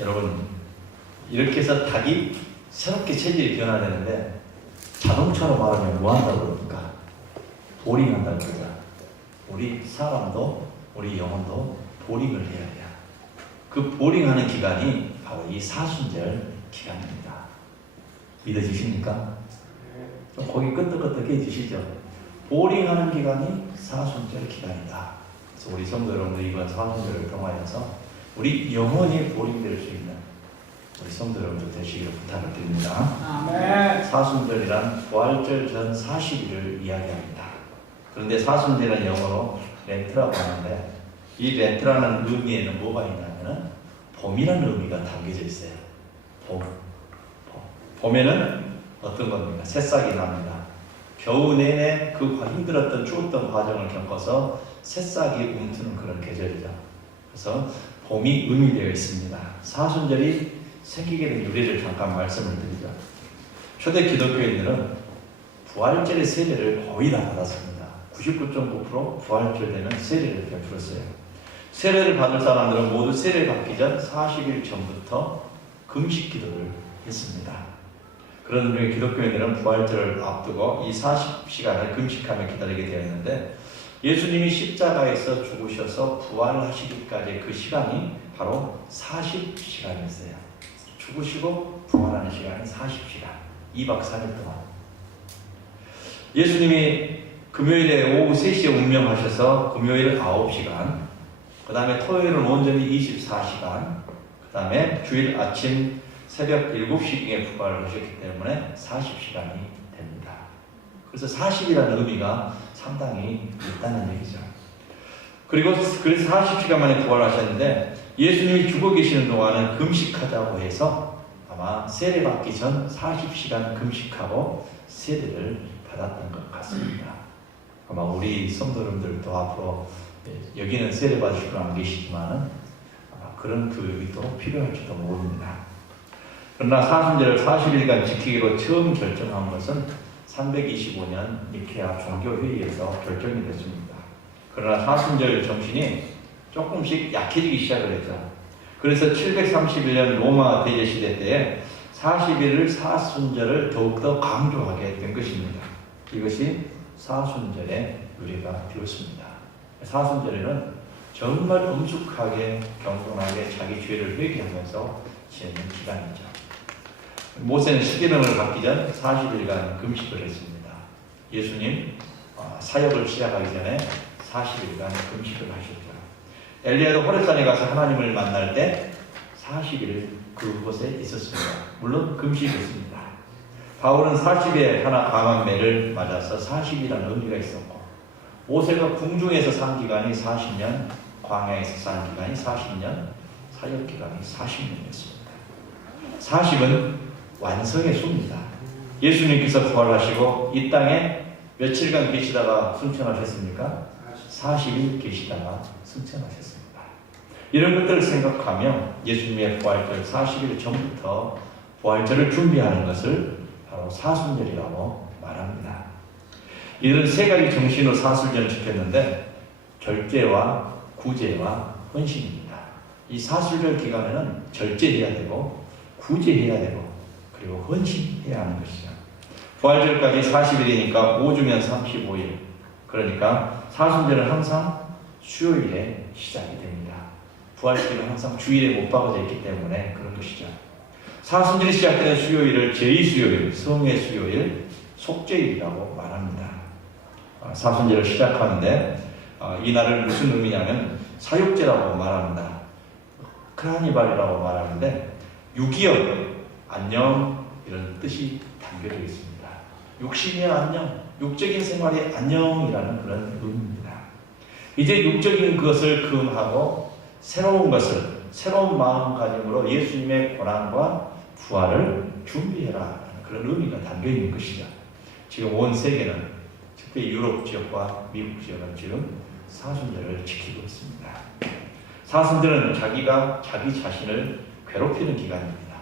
여러분, 이렇게 해서 닭이 새롭게 체질이 변화되는데 자동차로 말하면 뭐 한다고 그럽니까? 보링한다고 그러죠. 우리 사람도 우리 영혼도 보링을 해야 돼요. 그 보링하는 기간이 바로 이 사순절 기간입니다. 믿어지십니까? 좀 고개 끄덕끄덕해지시죠? 보링하는 기간이 사순절 기간이다. 그래서 우리 성도 여러분들 이번 사순절을 통하여서 우리 영혼이 보링될 수 있는 우리 성도 여러분들 되시기를 부탁을 드립니다. 아멘. 사순절이란 부활절 전 40일을 이야기합니다. 그런데 사순절은 영어로 렌트라고 하는데 이 렌트라는 의미에는 뭐가 있냐면 봄이라는 의미가 담겨져 있어요. 봄에는 어떤 겁니까? 새싹이 납니다. 겨우 내내 그 힘들었던 추웠던 과정을 겪어서 새싹이 움트는 그런 계절이죠. 그래서 봄이 의미되어 있습니다. 사순절이 생기게 된 유래를 잠깐 말씀을 드리죠. 초대 기독교인들은 부활절의 세례를 거의 다 받았습니다. 99.9% 부활절 되면 세례를 베풀었어요. 세례를 받을 사람들은 모두 세례 받기 전 40일 전부터 금식 기도를 했습니다. 그런 의미의 기독교인들은 부활절을 앞두고 이 40시간을 금식하며 기다리게 되었는데 예수님이 십자가에서 죽으셔서 부활하시기까지 그 시간이 바로 40시간이었어요. 죽으시고 부활하는 시간이 40시간, 2박 3일 동안. 예수님이 금요일에 오후 3시에 운명하셔서 금요일 9시간, 그 다음에 토요일은 온전히 24시간, 그 다음에 주일 아침 새벽 7시경에 부활을 하셨기 때문에 40시간이 됩니다. 그래서 40이라는 의미가 상당히 있다는 얘기죠. 그래서 40시간 만에 부활하셨는데 예수님이 죽어 계시는 동안은 금식하자고 해서 아마 세례 받기 전 40시간 금식하고 세례를 받았던 것 같습니다. 아마 우리 성도님들도 앞으로 여기는 세례 받으실 분 안 계시지만은 아마 그런 교육이 또 필요할지도 모릅니다. 그러나 사순절을 40일간 지키기로 처음 결정한 것은 325년 니케아 종교회의에서 결정이 됐습니다. 그러나 사순절 정신이 조금씩 약해지기 시작을 했죠. 그래서 731년 로마 대제시대 때에 40일을 사순절을 더욱더 강조하게 된 것입니다. 이것이 사순절의 유래가 되었습니다. 사순절에는 정말 엄숙하게 경건하게 자기 죄를 회개하면서 지내는 기간이죠. 모세는 십계명을 받기 전 40일간 금식을 했습니다. 예수님 사역을 시작하기 전에 40일간 금식을 하셨죠. 엘리야도 호렙산에 가서 하나님을 만날 때 40일 그곳에 있었습니다. 물론 금식했습니다. 바울은 40에 하나 강한 매를 맞아서 40이라는 의미가 있었고 모세가 궁중에서 산 기간이 40년, 광야에서 산 기간이 40년, 사역 기간이 40년이었습니다. 40은 완성의 수입니다. 예수님께서 부활하시고 이 땅에 며칠간 계시다가 승천하셨습니까? 40일 계시다가 승천하셨습니다. 이런 것들을 생각하며 예수님의 부활절 40일 전부터 부활절을 준비하는 것을 바로 사순절이라고 말합니다. 이런 세 가지 정신으로 사순절을 지켰는데 절제와 구제와 헌신입니다. 이 사순절 기간에는 절제해야 되고 구제해야 되고 그리고 헌신해야 하는 것이죠. 부활절까지 40일이니까 5주면 35일. 그러니까 사순절은 항상 수요일에 시작이 됩니다. 부활절은 항상 주일에 못 박아져 있기 때문에 그런 것이죠. 사순절이 시작되는 수요일을 제2수요일, 성의 수요일, 속죄일이라고 말합니다. 사순절을 시작하는데 이 날을 무슨 의미냐면 사육제라고 말합니다. 크라니발이라고 말하는데 유기역, 안녕 이런 뜻이 담겨져 있습니다. 육신의 안녕, 육적인 생활의 안녕이라는 그런 의미입니다. 이제 육적인 것을 금하고 새로운 것을 새로운 마음가짐으로 예수님의 고난과 부활을 준비해라 그런 의미가 담겨 있는 것이죠. 지금 온 세계는 특히 유럽 지역과 미국 지역은 지금 사순절을 지키고 있습니다. 사순절은 자기가 자기 자신을 괴롭히는 기간입니다.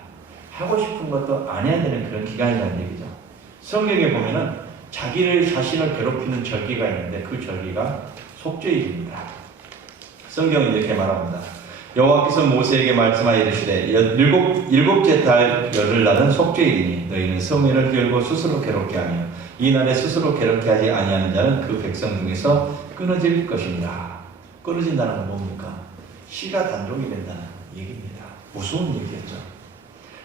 하고 싶은 것도 안 해야 되는 그런 기간이라는 얘기죠. 성경에 보면은 자기를 자신을 괴롭히는 절기가 있는데 그 절기가 속죄일입니다. 성경은 이렇게 말합니다. 여호와께서 모세에게 말씀하여 이르시되 일곱째 달 열흘날은 속죄일이니 너희는 성회를 기울고 스스로 괴롭게 하며 이 날에 스스로 괴롭게 하지 아니하는 자는 그 백성 중에서 끊어질 것입니다. 끊어진다는 건 뭡니까? 씨가 단종이 된다는 얘기입니다. 무서운 얘기였죠.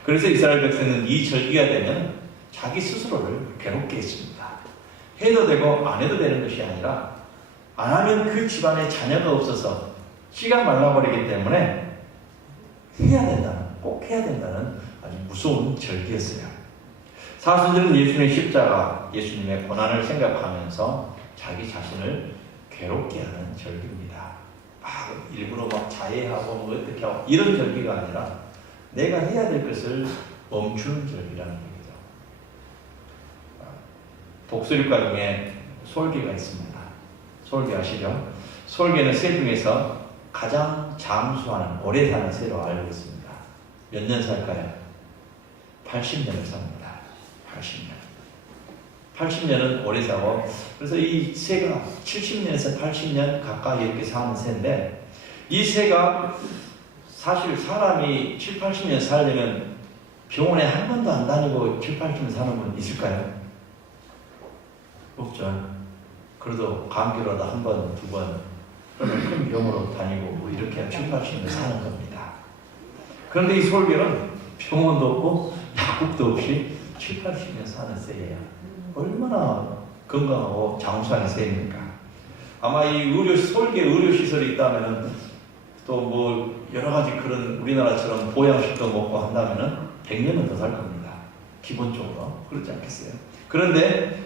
그래서 이스라엘 백성은 이 절기가 되면 자기 스스로를 괴롭게 했습니다. 해도 되고 안 해도 되는 것이 아니라 안 하면 그 집안에 자녀가 없어서 씨가 말라버리기 때문에 꼭 해야 된다는 아주 무서운 절기였어요. 사수들은 예수님의 십자가, 예수님의 고난을 생각하면서 자기 자신을 괴롭게 하는 절기입니다. 일부러 막 자해하고 뭐 어떻게 하고 이런 절기가 아니라 내가 해야 될 것을 멈추는 절기라는 얘기죠. 독수리과 중에 솔개가 있습니다. 솔개 아시죠? 솔개는 새 중에서 가장 장수하는 오래 사는 새로 알고 있습니다. 몇 년 살까요? 80년을 삽니다. 80년은 오래 사고, 그래서 이 새가 70년에서 80년 가까이 이렇게 사는 새인데, 이 새가 사실 사람이 7, 80년 살려면 병원에 한 번도 안 다니고 7, 80년 사는 분 있을까요? 없죠. 그래도 감기로도 한 번, 두 번, 큰 병으로 다니고 뭐 이렇게 7, 80년 사는 겁니다. 그런데 이 솔개는 병원도 없고 약국도 없이 7, 80년 사는 새예요. 얼마나 건강하고 장수하는 새입니까? 아마 이 솔개 의료시설이 있다면 또 뭐 여러 가지 그런 우리나라처럼 보양식도 먹고 한다면 100년은 더 살 겁니다. 기본적으로. 그렇지 않겠어요? 그런데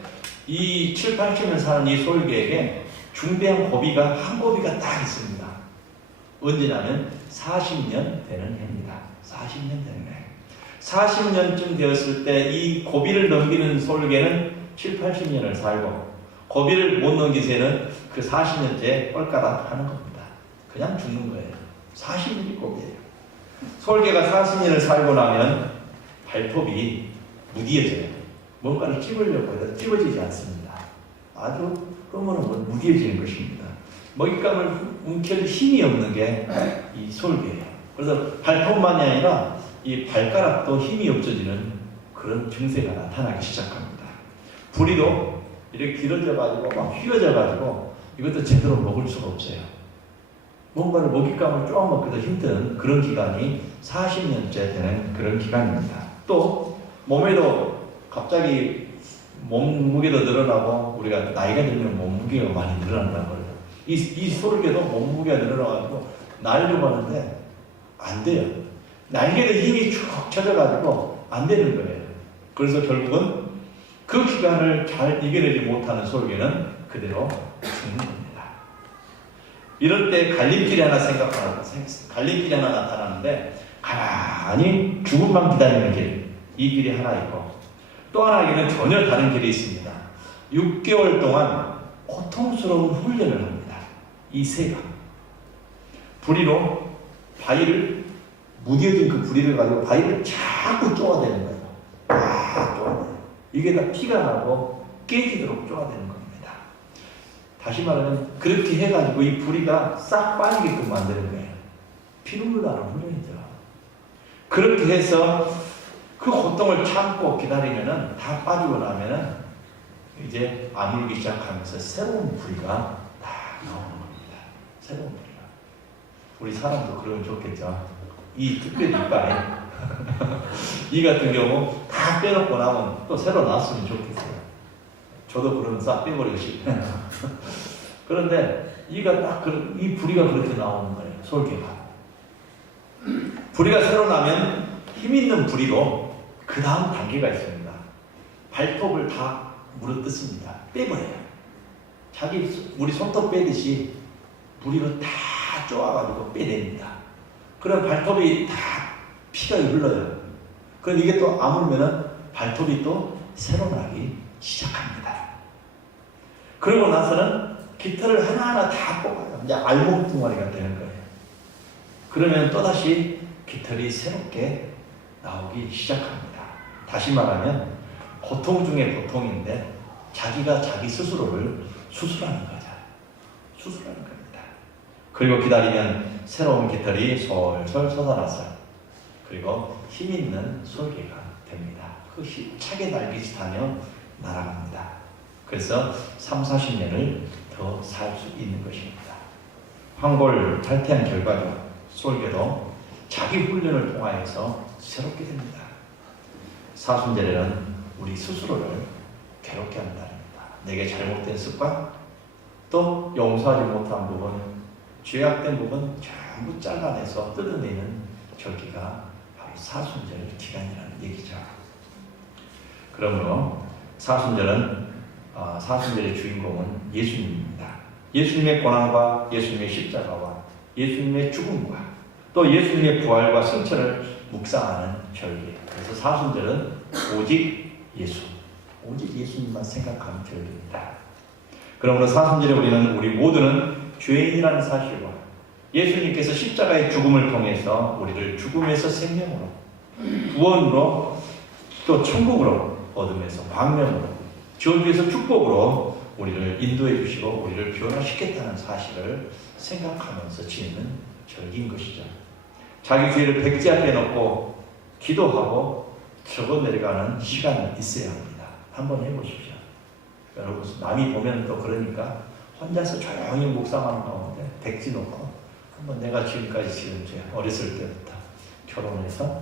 이 7, 80년 사는 이 솔개에게 중대한 고비가 한 고비가 딱 있습니다. 언제냐면 40년 되는 해입니다. 40년 되는 해. 40년쯤 되었을 때 이 고비를 넘기는 솔개는 7, 80년을 살고 고비를 못 넘긴 새는 그 40년째 꼴까닥 하는 겁니다. 그냥 죽는 거예요. 40년이 고비예요. 솔개가 40년을 살고 나면 발톱이 무디어져요. 뭔가를 찝으려고 해도 찝어지지 않습니다. 아주 끄머는 무디어지는 것입니다. 먹잇감을 움켜쥘 힘이 없는 게 이 솔개예요. 그래서 발톱만이 아니라 이 발가락도 힘이 없어지는 그런 증세가 나타나기 시작합니다. 부리도 이렇게 길어져가지고 막 휘어져가지고 이것도 제대로 먹을 수가 없어요. 뭔가를 먹잇감을 쪼아 먹기도 힘든 그런 기간이 40년째 되는 그런 기간입니다. 또 몸에도 갑자기 몸무게도 늘어나고 우리가 나이가 들면 몸무게가 많이 늘어난다고 그래요. 이 솔개도 몸무게가 늘어나가지고 날려고 하는데 안 돼요. 날개도 힘이 쭉 쳐져가지고 안 되는 거예요. 그래서 결국은 그 기간을 잘 이겨내지 못하는 솔개는 그대로 죽는 겁니다. 이럴 때 갈림길이 하나 나타나는데 가만히 죽음만 기다리는 길, 이 길이 하나 있고 또 하나에게는 전혀 다른 길이 있습니다. 6개월 동안 고통스러운 훈련을 합니다. 이 새가 부리로 바위를 무뎌진 그 부리를 가지고 바위를 자꾸 쪼아대는 거예요. 쪼아대요. 이게 다 피가 나고 깨지도록 쪼아대는 겁니다. 다시 말하면 그렇게 해가지고 이 부리가 싹 빠지게끔 만드는 거예요. 피눈물 나는 훈련이죠. 그렇게 해서 그 고통을 참고 기다리면은 다 빠지고 나면은 이제 아물기 시작하면서 새로운 부리가 다 나오는 겁니다. 새로운 부리가. 우리 사람도 그러면 좋겠죠. 이 특별히 이빨에 이 같은 경우 다 빼놓고 나면 또 새로 나왔으면 좋겠어요. 저도 그러면 싹 빼버리고 싶어요. 그런데 이가 딱 이 부리가 그렇게 나오는 거예요. 솔개가. 부리가 새로 나면 힘 있는 부리로 그 다음 단계가 있습니다. 발톱을 다 물어뜯습니다. 빼버려요. 우리 손톱 빼듯이 부리로 다 쪼아가지고 빼냅니다. 그럼 발톱이 다 피가 흘러요. 그럼 이게 또 아물면은 발톱이 또 새로 나기 시작합니다. 그러고 나서는 깃털을 하나하나 다 뽑아요. 이제 알몸뚱아리가 되는 거예요. 그러면 또다시 깃털이 새롭게 나오기 시작합니다. 다시 말하면 고통 중에 고통인데 자기가 자기 스스로를 수술하는 거죠. 수술하는 겁니다. 그리고 기다리면 새로운 깃털이 솔솔 솟아나서 그리고 힘 있는 솔개가 됩니다. 그 힘차게 날개짓하며 날아갑니다. 그래서 3, 40년을 더 살 수 있는 것입니다. 황골 탈퇴한 결과죠. 솔개도 자기 훈련을 통하여서 새롭게 됩니다. 사순절에는 우리 스스로를 괴롭게 하는 날입니다. 내게 잘못된 습관, 또 용서하지 못한 부분, 죄악된 부분 전부 잘라내서 뜯어내는 절기가 바로 사순절 기간이라는 얘기죠. 그러므로 사순절의 주인공은 예수님입니다. 예수님의 고난과 예수님의 십자가와 예수님의 죽음과 또 예수님의 부활과 승천을 묵상하는 절기. 그래서 사순절은 오직 예수님만 생각하는 절기입니다. 그러므로 사순절에 우리 모두는 죄인이라는 사실과 예수님께서 십자가의 죽음을 통해서 우리를 죽음에서 생명으로, 구원으로, 또 천국으로 얻으면서 광명으로, 저주에서 축복으로 우리를 인도해 주시고 우리를 변화시켰다는 사실을 생각하면서 지내는 절기인 것이죠. 자기 죄를 백지 앞에 놓고 기도하고 적어 내려가는 시간이 있어야 합니다. 한번 해보십시오. 여러분, 남이 보면 또 그러니까 혼자서 조용히 묵상하는 가운데 백지 놓고 한번 내가 지금까지 지은 죄, 어렸을 때부터 결혼해서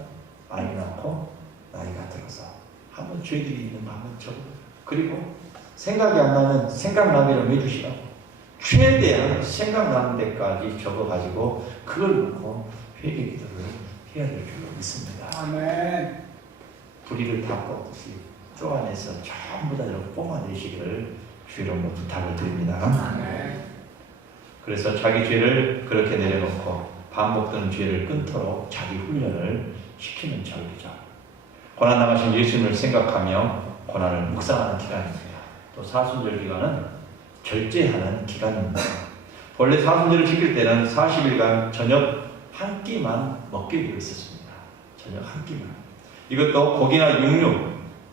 아이 낳고 나이가 들어서 한번 죄들이 있는 거 한번 적어. 그리고 생각이 안 나면 생각나기를 해주시라고. 최대한 생각나는 데까지 적어가지고 그걸 놓고 회개 기도를 해야 될 줄로 믿습니다. 아멘. 부리를 다 뽑듯이 쪼아내서 전부 다 이렇게 뽑아내시기를 주의로 부탁을 드립니다. 아멘. 그래서 자기 죄를 그렇게 내려놓고 반복되는 죄를 끊도록 자기 훈련을 시키는 절기죠. 고난당하신 예수님을 생각하며 고난을 묵상하는 기간입니다. 또 사순절 기간은 절제하는 기간입니다. 원래 사순절을 지킬 때는 40일간 저녁 한 끼만 먹게 되어 있었습니다. 저녁 한 끼만. 이것도 고기나 육류,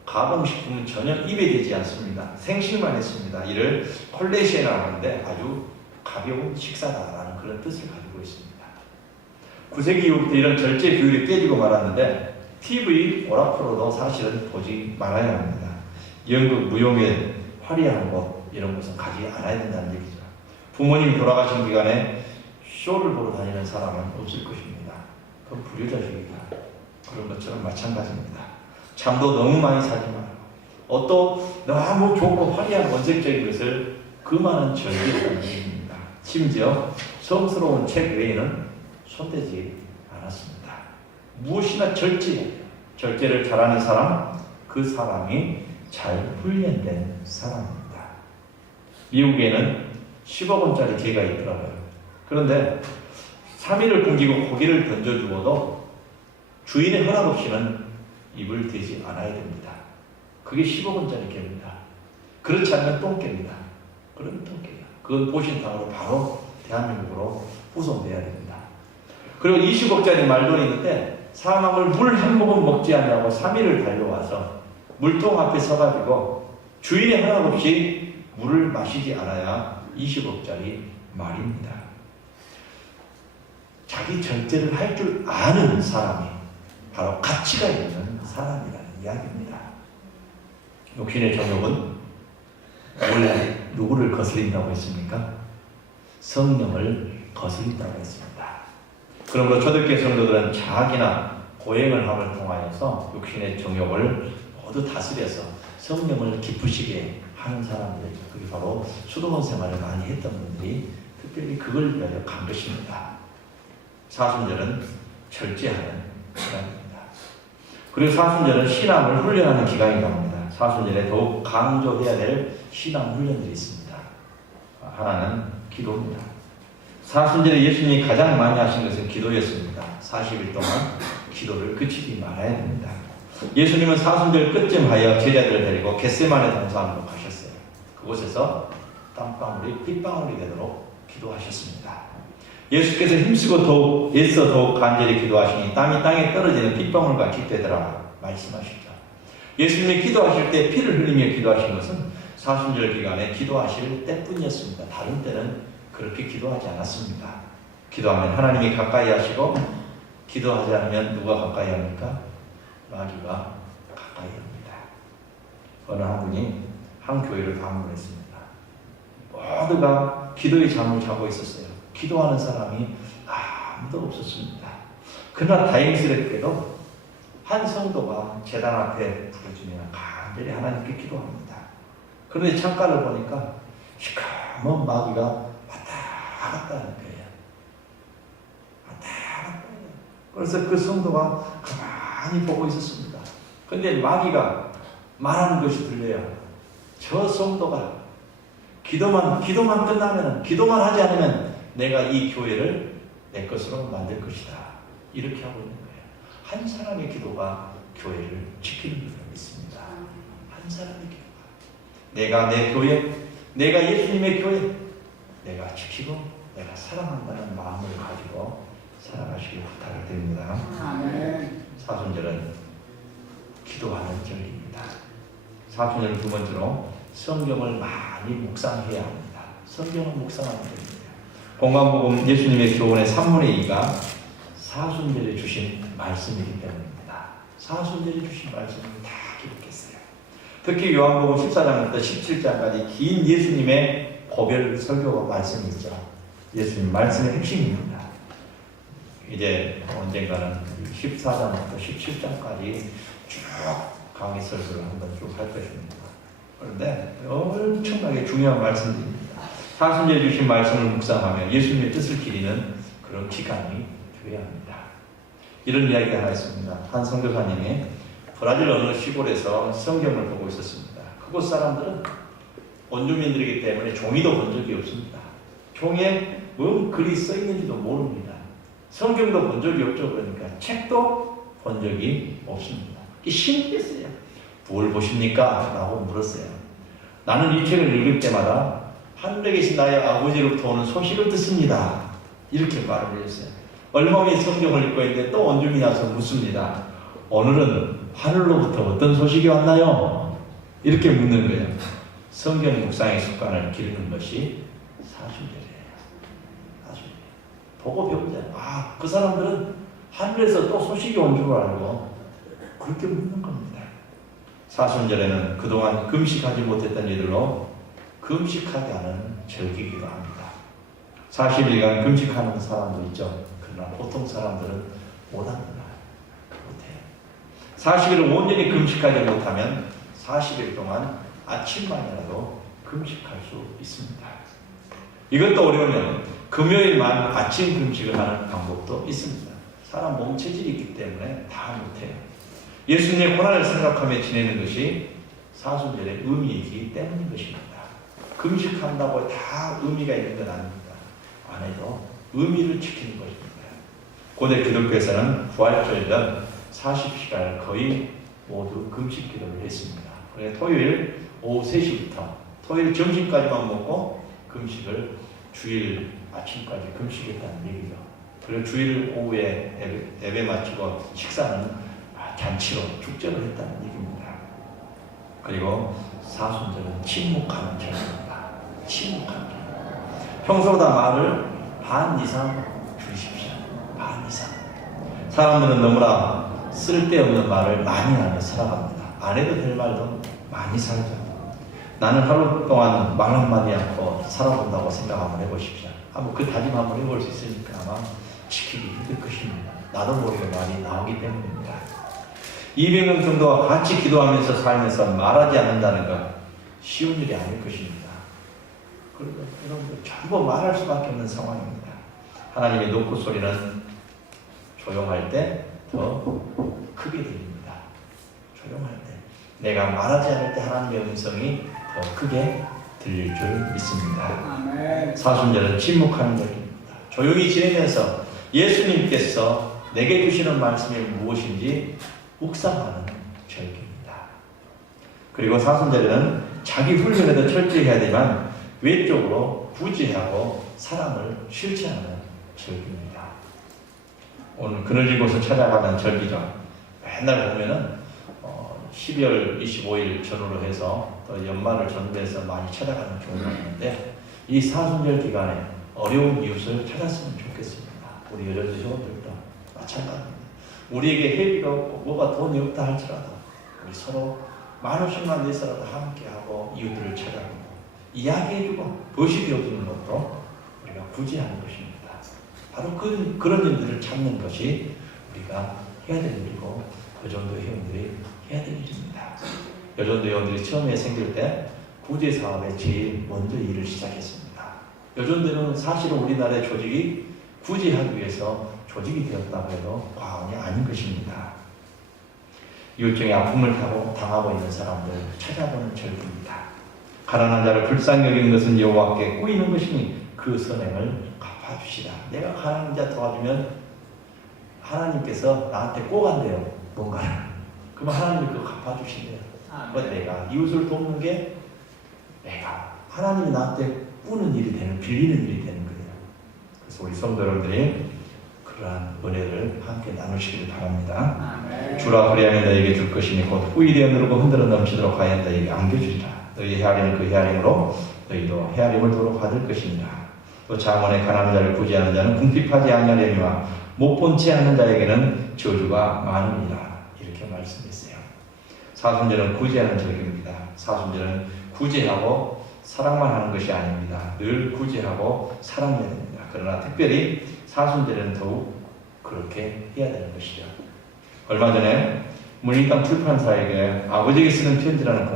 가공식품은 전혀 입에 대지 않습니다. 생식만 했습니다. 이를 콜레시라고 하는데 아주 가벼운 식사다라는 그런 뜻을 가지고 있습니다. 9세기 이후부터 이런 절제 규율이 깨지고 말았는데 TV, 오락프로도 사실은 보지 말아야 합니다. 연극, 무용의 화려한 곳 이런 곳은 가지 않아야 된다는 얘기죠. 부모님이 돌아가신 기간에 쇼를 보러 다니는 사람은 없을 것입니다. 그건 불효자적이다. 그런 것처럼 마찬가지입니다. 잠도 너무 많이 자지 말고 또 너무 좋고 화려한 원색적인 것을 그 많은 절제라는 얘기입니다. 심지어 성스러운 책 외에는 손대지 않았습니다. 무엇이나 절제를 잘하는 사람, 그 사람이 잘 훈련된 사람입니다. 미국에는 10억 원짜리 개가 있더라고요. 그런데 3일을 굶기고 고기를 던져주어도 주인의 허락 없이는 입을 대지 않아야 됩니다. 그게 10억 원짜리 개입니다. 그렇지 않으면 똥개입니다. 그러면 똥개예요. 그건 보신탕으로 바로 대한민국으로 후송돼야 됩니다. 그리고 20억짜리 말돈이 있는데 사람을 물 한 모금 먹지 않냐고 3일을 달려와서 물통 앞에 서가지고 주인의 허락 없이 물을 마시지 않아야 20억짜리 말입니다. 자기 절제를 할 줄 아는 사람이 바로 가치가 있는 사람이라는 이야기입니다. 욕심의 정욕은 원래 누구를 거스린다고 했습니까? 성령을 거스린다고 했습니다. 그러므로 초대교회 성도들은 자학이나 고행을 함을 통하여서 욕심의 정욕을 모두 다스려서 성령을 기쁘시게 하는 사람들, 그게 바로 수도원 생활을 많이 했던 분들이 특별히 그걸 위하여 간 것입니다. 사순절은 절제하는 기간입니다. 그리고 사순절은 신앙을 훈련하는 기간이라고 합니다. 사순절에 더욱 강조해야 될 신앙 훈련들이 있습니다. 하나는 기도입니다. 사순절에 예수님이 가장 많이 하신 것은 기도였습니다. 40일 동안 기도를 그치지 말아야 됩니다. 예수님은 사순절 끝쯤 하여 제자들을 데리고 겟세마네 동산으로 가셨어요. 그곳에서 땀방울이 핏방울이 되도록 기도하셨습니다. 예수께서 힘쓰고 더욱 간절히 기도하시니 땀이 땅에 떨어지는 핏방울 같이 되더라 말씀하시죠. 예수님이 기도하실 때 피를 흘리며 기도하신 것은 사순절 기간에 기도하실 때뿐이었습니다. 다른 때는 그렇게 기도하지 않았습니다. 기도하면 하나님이 가까이 하시고 기도하지 않으면 누가 가까이 합니까? 마귀가 가까이 합니다. 어느 한 분이 한 교회를 방문했습니다. 모두가 기도의 잠을 자고 있었어요. 기도하는 사람이 아무도 없었습니다. 그러나 다행스럽게도 한 성도가 제단 앞에 부르짖으며 간절히 하나님께 기도합니다. 그런데 창가를 보니까 시커먼 마귀가 왔다 갔다 하는 거예요. 왔다 갔다 하는 거예요. 그래서 그 성도가 가만히 보고 있었습니다. 그런데 마귀가 말하는 것이 들려요. 저 성도가 기도만 끝나면, 기도만 하지 않으면 내가 이 교회를 내 것으로 만들 것이다. 이렇게 하고 있는 거예요. 한 사람의 기도가 교회를 지키는 줄 믿습니다. 한 사람의 기도가. 내가 내 교회, 내가 예수님의 교회, 내가 지키고 내가 사랑한다는 마음을 가지고 살아가시길 부탁을 드립니다. 사순절은 기도하는 절기입니다. 사순절 두 번째로 성경을 많이 묵상해야 합니다. 성경을 묵상하는 절기입니다. 공관복음 예수님의 교훈의 3분의 2가 사순절에 주신 말씀이기 때문입니다. 사순절에 주신 말씀을 다 기록했어요. 특히 요한복음 14장부터 17장까지 긴 예수님의 고별 설교 말씀이 있죠. 예수님 말씀의 핵심입니다. 이제 언젠가는 14장부터 17장까지 쭉 강의 설교를 한번 쭉 할 것입니다. 그런데 엄청나게 중요한 말씀들입니다. 사순절에 주신 말씀을 묵상하며 예수님의 뜻을 기리는 그런 기간이 되어야 합니다. 이런 이야기가 하나 있습니다. 한 선교사님이 브라질 어느 시골에서 성경을 보고 있었습니다. 그곳 사람들은 원주민들이기 때문에 종이도 본 적이 없습니다. 종이에 뭔 글이 써 있는지도 모릅니다. 성경도 본 적이 없죠. 그러니까 책도 본 적이 없습니다. 신기했어요. 뭘 보십니까? 라고 물었어요. 나는 이 책을 읽을 때마다 하늘에 계신 나의 아버지로부터 오는 소식을 듣습니다. 이렇게 말을 해줬어요. 얼마만에 성경을 읽고 있는데 또 원주민이 와서 묻습니다. 오늘은 하늘로부터 어떤 소식이 왔나요? 이렇게 묻는 거예요. 성경 묵상의 습관을 기르는 것이 사순절이에요. 사순절. 보고 배우자. 그 사람들은 하늘에서 또 소식이 온 줄 알고 그렇게 묻는 겁니다. 사순절에는 그동안 금식하지 못했던 이들로 금식하게 하는 절기기도 합니다. 40일간 금식하는 사람도 있죠. 그러나 보통 사람들은 못합니다. 못해요. 40일을 온전히 금식하지 못하면 40일 동안 아침만이라도 금식할 수 있습니다. 이것도 어려우면 금요일만 아침 금식을 하는 방법도 있습니다. 사람 몸 체질이 있기 때문에 다 못해요. 예수님의 고난을 생각하며 지내는 것이 사순절의 의미이기 때문인 것입니다. 금식한다고 다 의미가 있는 건 아닙니다. 안에도 의미를 지키는 것입니다. 고대 기독교에서는 부활절 전 40시간을 거의 모두 금식 기도를 했습니다. 그래서 토요일 오후 3시부터 토요일 점심까지만 먹고 금식을 주일 아침까지 금식했다는 얘기죠. 그리고 주일 오후에 예배 마치고 식사는 잔치로 축제를 했다는 얘기입니다. 그리고 사순절은 침묵하는 절기입니다. 침묵하는 절기. 평소보다 말을 반 이상 줄이십시오. 반 이상. 사람들은 너무나 쓸데없는 말을 많이 하며 살아갑니다. 안 해도 될 말도 많이 살죠. 나는 하루 동안 말 한마디 않고 살아본다고 생각 한번 해보십시오. 한번 그 다짐 한번 해볼 수 있으니까 아마 지키기 힘들 것입니다. 나도 모르게 말이 나오기 때문입니다. 200명 정도와 같이 기도하면서 살면서 말하지 않는다는 것 쉬운 일이 아닐 것입니다. 그리고 여러분들 전부 말할 수밖에 없는 상황입니다. 하나님의 노크 소리는 조용할 때 더 크게 들립니다. 조용할 때 내가 말하지 않을 때 하나님의 음성이 더 크게 들릴 줄 믿습니다. 사순절은 침묵하는 절기입니다. 조용히 지내면서 예수님께서 내게 주시는 말씀이 무엇인지 묵상하는 절기입니다. 그리고 사순절에는 자기 훈련에도 철저히 해야 되지만 외적으로 부지하고 사랑을 실천하는 절기입니다. 오늘 그늘진 곳을 찾아가는 절기죠. 맨날 보면은 12월 25일 전후로 해서 또 연말을 전후해서 많이 찾아가는 경우가 있는데 이 사순절 기간에 어려운 이웃을 찾았으면 좋겠습니다. 우리 여자 직원들도 마찬가지입니다. 우리에게 회비가 없고 뭐가 돈이 없다 할지라도 우리 서로 만 원씩만 내서라도 함께하고 이웃들을 찾아보고 이야기해주고 거시 되어주는 것도 우리가 구제하는 것입니다. 바로 그런 일들을 찾는 것이 우리가 해야 될 일이고 여전도 회원들이 해야 될 일입니다. 여전도 회원들이 처음에 생길 때 구제 사업에 제일 먼저 일을 시작했습니다. 여전도는 사실은 우리나라의 조직이 구제하기 위해서 조직이 되었다고 해도 과언이 아닌 것입니다. 이웃중에 아픔을 당하고 있는 사람들 찾아보는 절기입니다. 가난한 자를 불쌍히 여기는 것은 여호와께 꼬이는 것이니 그 선행을 갚아주시라. 내가 가난한 자 도와주면 하나님께서 나한테 꼬간대요. 뭔가를. 그러면 하나님이 그거 갚아주신대요. 그건 내가 이웃을 돕는 게 내가 하나님이 나한테 꾸는 일이 되는, 빌리는 일이 되는 거예요. 그래서 우리 성도 여러분들이 그러한 은혜를 함께 나누시길 바랍니다. 주라 그리하면 너에게 줄 것이니 곧 후일에 누르고 흔들어 넘치도록 하여 너에게 안겨주리라. 너희 헤아림은 그 헤아림으로 너희도 헤아림을 도로 받을 것이니라. 또 자문에 가난한 자를 구제하는 자는 궁핍하지 아니하려니와 못 본 채 하는 자에게는 저주가 많으니라. 이렇게 말씀했어요. 사순절은 구제하는 절기입니다. 사순절은 구제하고 사랑만 하는 것이 아닙니다. 늘 구제하고 사랑해야 됩니다. 그러나 특별히 사순절에는 더욱 그렇게 해야 되는 것이죠. 얼마 전에 문익당 출판사에게 아버지에게 쓰는 편지라는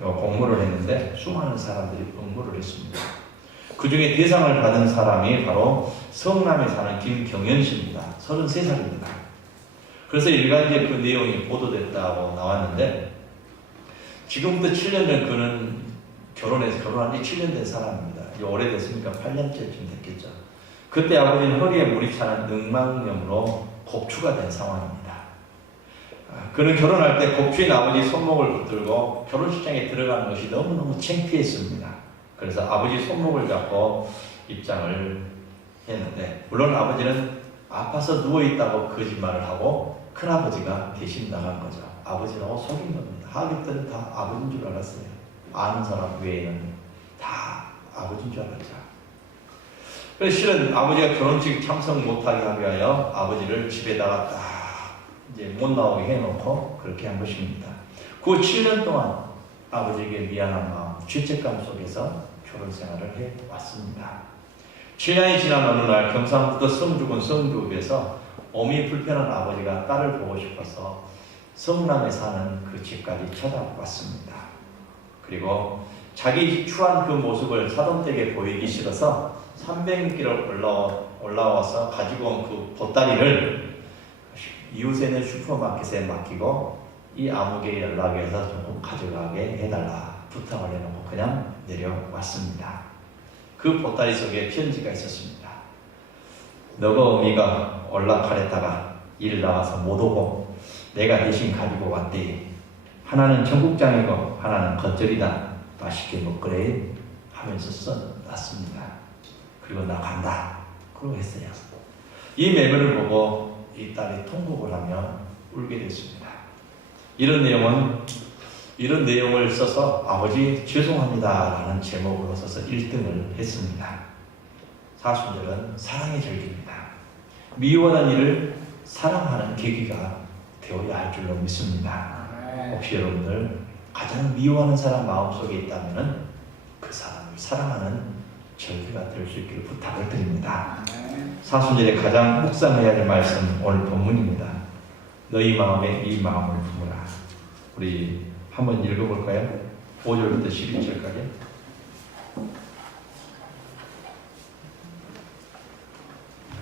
공모를 했는데 수많은 사람들이 응모를 했습니다. 그 중에 대상을 받은 사람이 바로 성남에 사는 김경연 씨입니다. 33살입니다. 그래서 일간지에 그 내용이 보도됐다고 나왔는데 지금부터 7년 전 그는 결혼한 지 7년 된 사람입니다. 오래됐으니까 8년째쯤 됐겠죠. 그때 아버지는 허리에 물이 차는 늑막염으로 곡추가 된 상황입니다. 그는 결혼할 때 곡추인 아버지 손목을 붙들고 결혼식장에 들어가는 것이 너무너무 창피했습니다. 그래서 아버지 손목을 잡고 입장을 했는데 물론 아버지는 아파서 누워있다고 거짓말을 하고 큰아버지가 대신 나간 거죠. 아버지라고 속인 겁니다. 하객들은 다 아버지인 줄 알았어요. 아는 사람 외에는 다 아버지인 줄 알았죠. 그래서 실은 아버지가 결혼식 참석 못하게 하기 위하여 아버지를 집에다가 딱 이제 못 나오게 해놓고 그렇게 한 것입니다. 그 7년 동안 아버지에게 미안한 마음, 죄책감 속에서 결혼 생활을 해왔습니다. 7년이 지난 어느 날 경상북도 성주군 성주읍에서 몸이 불편한 아버지가 딸을 보고 싶어서 성남에 사는 그 집까지 찾아왔습니다. 그리고 자기 추한 그 모습을 사돈댁에 보이기 싫어서 300m를 올라와서 가지고 온 그 보따리를 이웃에 있는 슈퍼마켓에 맡기고 이 아무개 연락해서 조금 가져가게 해달라 부탁을 해놓고 그냥 내려왔습니다. 그 보따리 속에 편지가 있었습니다. 너가 어미가 올라가랬다가 일 나와서 못 오고 내가 대신 가지고 왔대. 하나는 청국장이고 하나는 겉절이다. 맛있게 먹으래 하면서 써놨습니다. 그리고 나 간다. 그러고 했어요. 이 메모를 보고 이 딸이 통곡을 하며 울게 됐습니다. 이런 내용을 써서 아버지 죄송합니다 라는 제목으로 써서 1등을 했습니다. 사순절은 사랑의 절기입니다. 미워하는 일을 사랑하는 계기가 되어야 할 줄로 믿습니다. 혹시 여러분들 가장 미워하는 사람 마음속에 있다면 그 사람을 사랑하는 절기가 될 수 있기를 부탁을 드립니다. 사순절에 가장 묵상해야 할 말씀 오늘 본문입니다. 너희 마음에 이 마음을 품으라. 우리 한번 읽어볼까요? 5절부터 11절까지.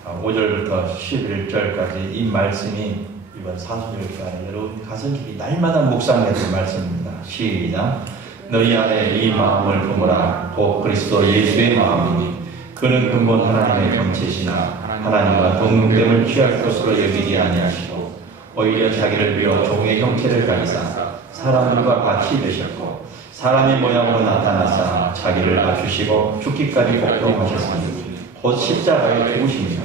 아, 5절부터 11절까지 이 말씀이 이번 사순절까지 여러분 가슴깊이 날마다 묵상해야 될 말씀입니다. 시작. 너희 안에 이 마음을 품으라. 곧 그리스도 예수의 마음이니 그는 근본 하나님의 정체시나 하나님과 동등됨을 취할 것으로 여기지 아니하시고 오히려 자기를 비워 종의 형체를 가지사 사람들과 같이 되셨고 사람의 모양으로 나타나사 자기를 낮추시고 죽기까지 복종하셨으니 곧 십자가에 죽으십니다.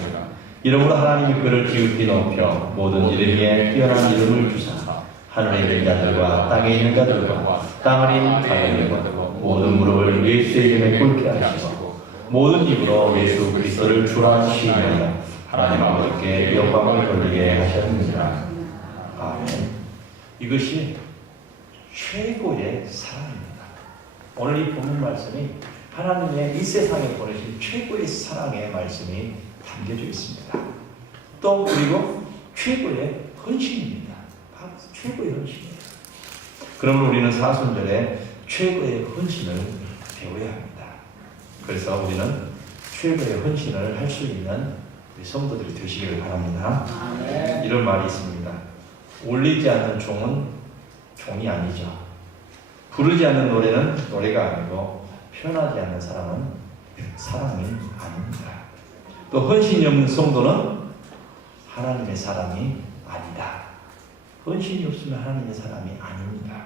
이러므로 하나님이 그를 지극히 높여 모든 이름 위에 뛰어난 이름을 주사 하늘에 있는 자들과 땅에 있는 자들과 땅 아래 자들과 모든 무릎을 예수의 이름에 꿇게 하시고 모든 입으로 예수 그리스도를 주라 시인하여 하나님 아버지께 영광을 돌리게 하셨느니라. 아멘. 이것이 최고의 사랑입니다. 오늘 이 본문 말씀이 하나님의 이 세상에 보내신 최고의 사랑의 말씀이 담겨져 있습니다. 또 그리고 최고의 헌신입니다. 바로 최고의 헌신입니다. 그러면 우리는 사순절에 최고의 헌신을 배워야 합니다. 그래서 우리는 최고의 헌신을 할 수 있는 우리 성도들이 되시기를 바랍니다. 이런 말이 있습니다. 울리지 않는 종은 종이 아니죠. 부르지 않는 노래는 노래가 아니고 표현하지 않는 사람은 사람이 아닙니다. 또 헌신이 없는 성도는 하나님의 사람이 아니다. 헌신이 없으면 하나님의 사람이 아닙니다.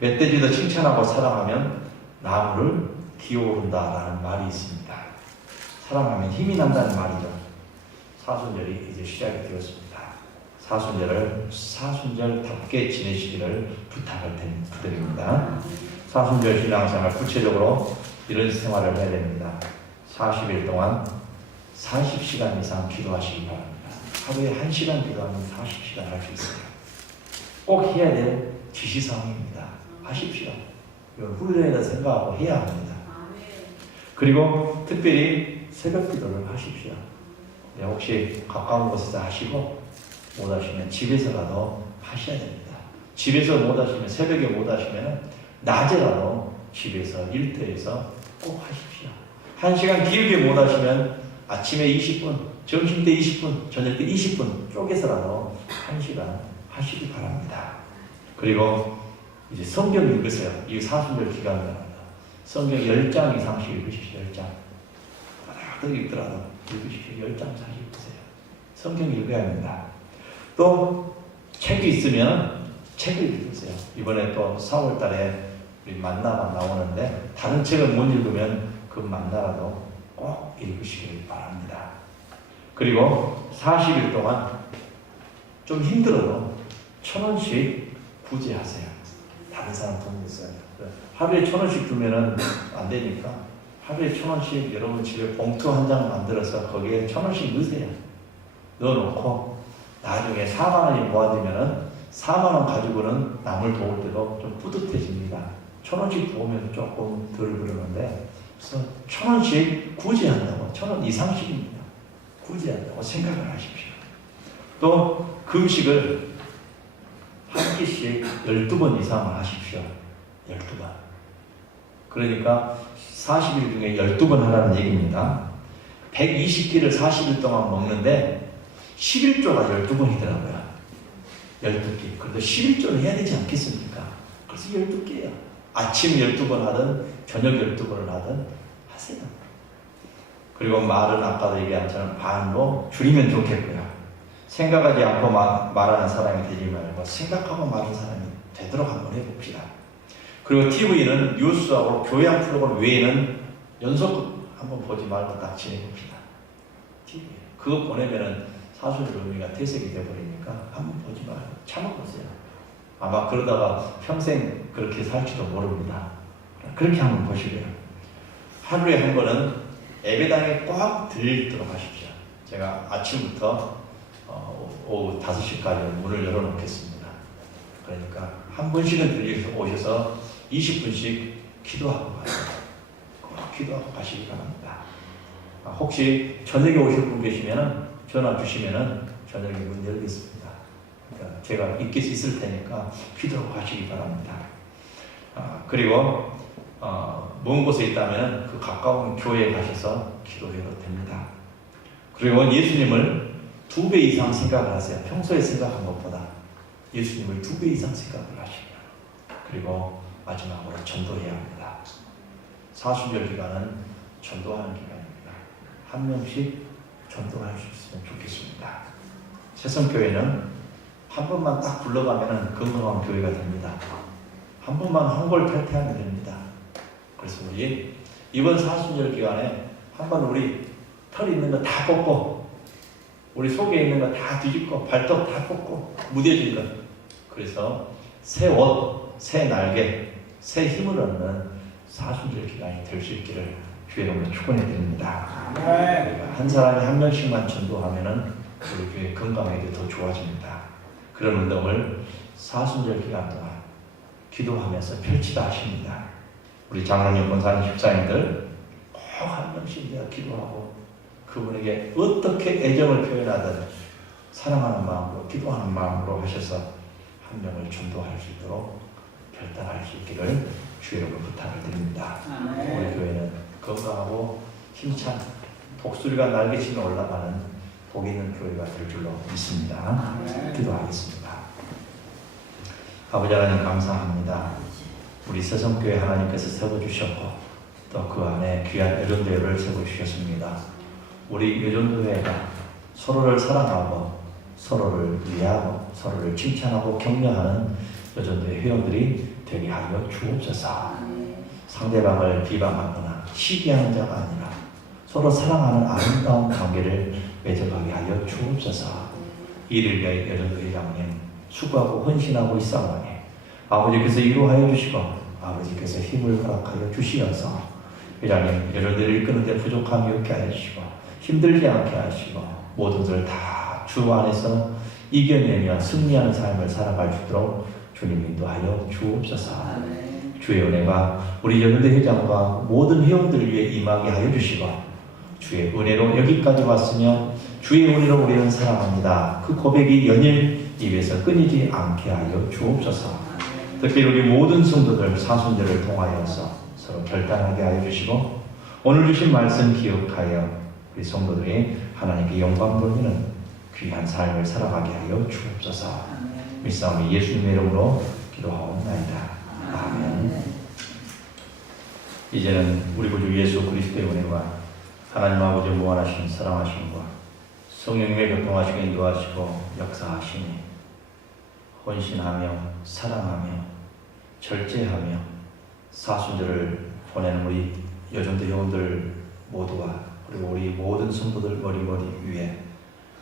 멧돼지도 칭찬하고 사랑하면 나무를 기어오른다라는 말이 있습니다. 사랑하면 힘이 난다는 말이죠. 사순절이 이제 시작이 되었습니다. 사순절을 사순절답게 지내시기를 부탁을 드립니다. 사순절 신앙생활 구체적으로 이런 생활을 해야 됩니다. 40일 동안 40시간 이상 기도하시기 바랍니다. 하루에 1시간 기도하면 40시간 할 수 있어요. 꼭 해야 될 지시사항입니다. 하십시오. 이건 훈련에다 생각하고 해야 합니다. 그리고 특별히 새벽 기도를 하십시오. 네, 혹시 가까운 곳에서 하시고 못 하시면 집에서라도 하셔야 됩니다. 집에서 못 하시면, 새벽에 못 하시면 낮에라도 집에서 일터에서 꼭 하십시오. 1시간 길게 못 하시면 아침에 20분, 점심 때 20분, 저녁 때 20분 쪼개서라도 1시간 하시기 바랍니다. 그리고 이제 성경 읽으세요. 이 사순절 기간입니다. 성경 10장 이상씩 읽으십시오. 10장. 바닥 읽더라도 읽으십시오. 10장씩 읽으세요. 성경 읽어야 합니다. 또 책이 있으면 책을 읽으세요. 이번에 또 4월 달에 우리 만나가 나오는데 다른 책을 못 읽으면 그 만나라도 꼭 읽으시길 바랍니다. 그리고 40일 동안 좀 힘들어도 1,000원씩 구제하세요. 다른 사람 돈 있어요. 하루에 1,000원씩 주면은 안 되니까 하루에 1,000원씩 여러분 집에 봉투 한 장 만들어서 거기에 1,000원씩 넣으세요. 넣어놓고 나중에 4만 원이 모아지면은 4만 원 가지고는 남을 도울 때도 좀 뿌듯해집니다. 1,000원씩 도우면 조금 덜 그러는데 그래서 1,000원씩 구제한다고 1,000원 이상씩입니다. 구제한다고 생각을 하십시오. 또 금식을 한 끼씩 12번 이상을 하십시오. 12번. 그러니까 40일 중에 12번 하라는 얘기입니다. 120끼를 40일 동안 먹는데 11조가 12번이더라고요. 12끼. 그런데 11조는 해야 되지 않겠습니까? 그래서 12끼예요. 아침 12번 하든 저녁 12번을 하든 하세요. 그리고 말은 아까도 얘기한 것처럼 반으로 줄이면 좋겠고요. 생각하지 않고 말하는 사람이 되지 말고 생각하고 말하는 사람이 되도록 한번 해봅시다. 그리고 TV는 뉴스하고 교양 프로그램 외에는 연속 한번 보지 말고 딱 지내봅시다. TV. 그거 보내면은 사순절 의미가 퇴색이 돼버리니까 한번 보지 말고 참아보세요. 아마 그러다가 평생 그렇게 살지도 모릅니다. 그렇게 한번 보시고요. 하루에 한 번은 예배당에 꼭 들리도록 하십시오. 제가 아침부터 오후 5시까지 문을 열어놓겠습니다. 그러니까 한 번씩은 들려서 오셔서 20분씩 기도하고 가세요. 꼭 기도하고 가시기 바랍니다. 혹시 저녁에 오실 분 계시면 전화 주시면 저녁에 문 열겠습니다. 그러니까 제가 있을 테니까 기도하고 가시기 바랍니다. 그리고 먼 곳에 있다면 그 가까운 교회에 가셔서 기도해도 됩니다. 그리고 예수님을 2배 이상 생각을 하세요. 평소에 생각한 것보다 예수님을 2배 이상 생각을 하시면. 그리고 마지막으로 전도해야 합니다. 사순절 기간은 전도하는 기간입니다. 한 명씩 전도할 수 있으면 좋겠습니다. 새성교회는 한 번만 딱 불러가면 건강한 교회가 됩니다. 한 번만 환골탈태하면 됩니다. 그래서 우리 이번 사순절 기간에 한번 우리 털 있는 거 다 뽑고 우리 속에 있는 거 다 뒤집고 발톱 다 뽑고 무뎌진 것, 그래서 새 옷, 새 날개, 새 힘을 얻는 사순절 기간이 될 수 있기를 주의 이름으로 축원해 드립니다. 한 사람이 한 명씩만 전도하면은 우리 교회 건강에도 더 좋아집니다. 그런 운동을 사순절 기간 동안 기도하면서 펼치다 하십니다. 우리 장로님, 권사님, 집사님들 꼭 한 명씩 내가 기도하고 그분에게 어떻게 애정을 표현하든 사랑하는 마음으로, 기도하는 마음으로 하셔서 한 명을 전도할 수 있도록 결단할 수 있기를 주의 이름으로 부탁을 드립니다. 우리 교회는 건강하고 힘찬 독수리가 날개치며 올라가는 복 있는 교회가 될 줄로 믿습니다. 기도하겠습니다. 아버지 하나님 감사합니다. 우리 서성교회 하나님께서 세워주셨고 또 그 안에 귀한 여전도회를 세워주셨습니다. 우리 여전도회가 서로를 사랑하고 서로를 위하고 서로를 칭찬하고 격려하는 여전도회 회원들이 되게 하여 주옵소서. 상대방을 비방하거나 시기하는 자가 아니라 서로 사랑하는 아름다운 관계를 맺어가게 하여 주옵소서. 이를 위하여 여전도회 회장님 수고하고 헌신하고 있사오니 아버지께서 이루하여 주시고 아버지께서 힘을 허락하여 주시어서 회장님 여러분들을 이끄는데 부족함이 없게 하여 주시고 힘들지 않게 하시고 모두들 다 주 안에서 이겨내며 승리하는 삶을 살아갈 수 있도록 주님 인도하여 주옵소서. 주의 은혜가 우리 여전대 회장과 모든 회원들을 위해 임하게 하여 주시고 주의 은혜로 여기까지 왔으면 주의 은혜로 우리는 사랑합니다. 그 고백이 연일 입에서 끊이지 않게 하여 주옵소서. 특히 우리 모든 성도들 사순절을 통하여서 서로 결단하게 하여 주시고 오늘 주신 말씀 기억하여 우리 성도들이 하나님께 영광 돌리는 귀한 삶을 살아가게 하여 주옵소서. 믿사오니 예수님의 이름으로 기도하옵나이다. 아멘. 이제는 우리 구주 예수 그리스도의 은혜와 하나님 아버지의 무한하신 사랑하심과 성령님의 교통하시고 인도하시고 역사하시니 헌신하며 사랑하며 절제하며 사순절을 보내는 우리 여전대 회원들 모두와 그리고 우리 모든 성도들 머리머리 위에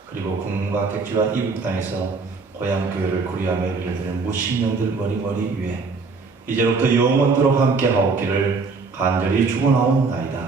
그리고 국문과 객지와 이국 땅에서 고향 교회를 구리하며 예배를 드리는 무신령들 머리머리 위에 이제부터 영원토록 함께 하옵기를 간절히 축원하옵나이다.